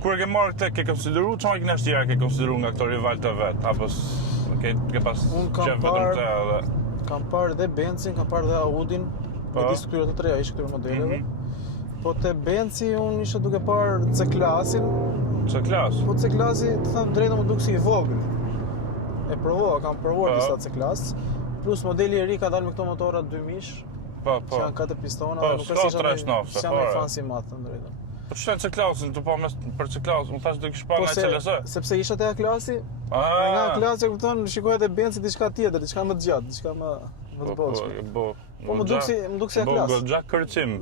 Kur e ke marrë këtë, ke konsideru që makina tjera ke konsideru nga këto rival të vet, apo ke pas Unë kam qef vetëm të edhe? Kam parë dhe Benzin, kam parë dhe Audin, Po. e disë këtyre të treja, ishë këtyre modeleve. Po te Benzi unë isha duke parë C-klasin. C-klas? Po C-klasi, të thëmë drejtë më duk si i vogël. E provova, kam provuar disa C-klas. Plus modeli i ri ka dalë me këto motora 2 mish, Po. që janë 4 pistona, Po, nuk s'ka është tre shnafse, isha me fare. fancy matë, të drejtë. Po çfarë C-klasin, të po për C-klas, më thash do kish pa nga CLS. Sepse isha te A-klasi, nga A-klasi e kupton, shikohet e Benzi diçka tjetër, diçka më të gjatë, diçka më të bollshme. Po më duk si A-klas. Goxha kërcim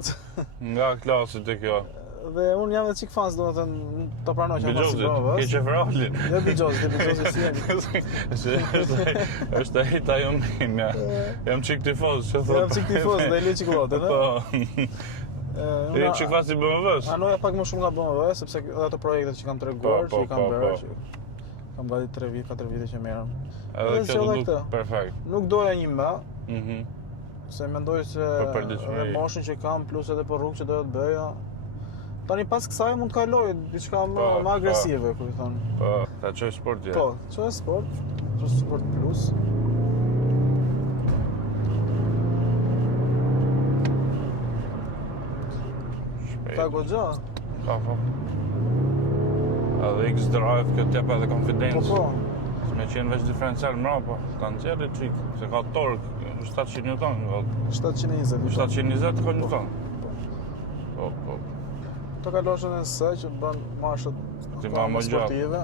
nga klasi te kjo. Dhe unë jam edhe çik fans, domethënë ta pranoj që Bigjozi, ke qeferalin. Jo Bigjozi si jeni. Është ai ta jam ja. Jam çik tifoz, çfarë thot? Jam çik tifoz, dhe lë çik votë, ëh. Po. Je çik fans i BMW-s. Anoja pak më shumë nga BMW, sepse edhe ato projektet që kam treguar, që i kam bërë, që kam gati 3 vite, 4 vite që merrem. Edhe kjo do duk perfekt. Nuk doja një më, Mhm. se mendoj se edhe moshën që kam, plus edhe për rrugë që doja të bëja. Tani pas kësaj mund të kaloj diçka më agresive, kur i thon. Po, ta çoj sport dje. Po, çoj sport, sport plus. Ta goxha. Po. Edhe X-Drive këtë jep edhe konfidencë. Po. Me qenë veç diferencial mrapa, ta nxjerrë çik, se ka tork 700 Newton. 720. 720 ka Newton. Po. Të kalosh edhe nëse që bën mashët sportive.